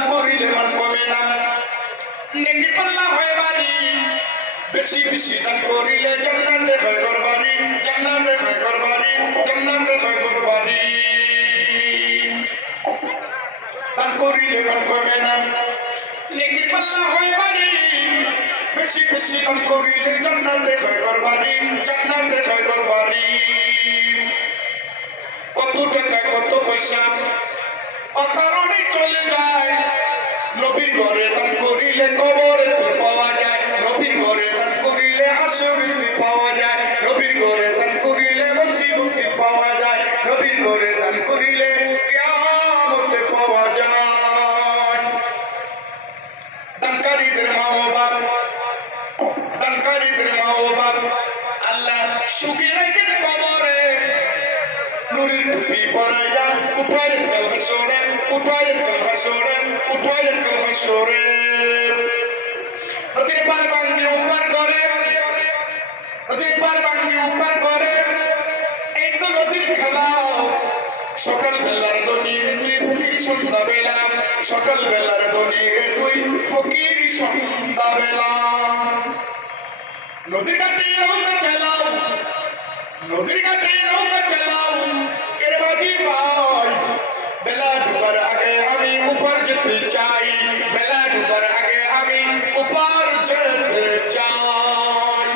দান করিলে মান কমে না নেকি পাল্লা হয় বাড়ি বেশি বেশি দান করিলে জান্নাতে হয় ঘরবাড়ি জান্নাতে হয় ঘরবাড়ি জান্নাতে হয় ঘরবাড়ি দান করিলে মান কমে না নেকি পাল্লা হয় বাড়ি বেশি বেশি দান করিলে জান্নাতে হয় ঘরবাড়ি জান্নাতে হয় ঘরবাড়ি কত টাকা কত পয়সা অকারণে চলে যায় নবীর ঘরে দান করিলে কবরেতে পাওয়া যায় নবীর ঘরে দান করিলে হাসরেতে পাওয়া যায় নবীর ঘরে দান করিলে মুসিবতে পাওয়া যায় নবীর ঘরে দান করিলে কিয়ামতে পাওয়া যায় দানকারীদের মা ও বাপ দানকারীদের মা ও বাপ আল্লাহ সুখী রাখেন কবরে নুরের টুপি পরাইয়া উঠায়েন কাল হাসরে উঠায়েন কাল হাসরে উঠায়েন কাল হাসরে নদীর পার ভাঙ্গি উপার করে নদীর পার ভাঙ্গি উপার করে এই তো নদীর খেলা সকাল বেলার দনির তুই ফকির সন্ধ্যা বেলা সকাল বেলার দনির তুই ফকির সন্ধ্যা বেলা নদীর ঘাটে নৌকা চালাও নদীর ঘাটে নৌকা চালাও কেরবাজি ভাই বেলা ডুবার আগে আমি উপর যেতে চাই বেলা ডুবার আগে আমি উপর যেতে চাই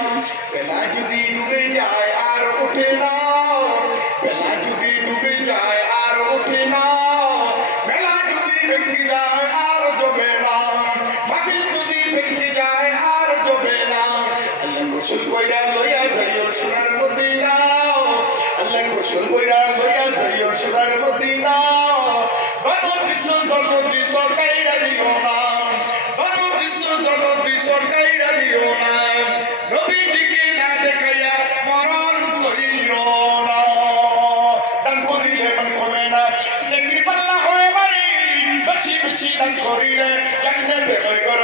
বেলা যদি ডুবে যায় আর ওঠে না বেলা যদি ডুবে যায় আর ওঠে না বেলা যদি ভেঙে যায় আর জমে না মাহফিল যদি ভেঙে যায় আর জমে না আল্লাহ গোসল কইরা লইয়া যাইও সোনার মদিনা আল্লাহ গোসল কইরা লইয়া যাইও সোনার মদিনা জনদিস কাইরা দিও না জনদিস কাইরা দিও না নবীজিকে না দেখাইয়া মরণ কইরো না দান করিলে মান কমে না নেকির পাল্লা হয় বাড়ি বেশি বেশি দান করিলে জান্নাতে হয় ঘর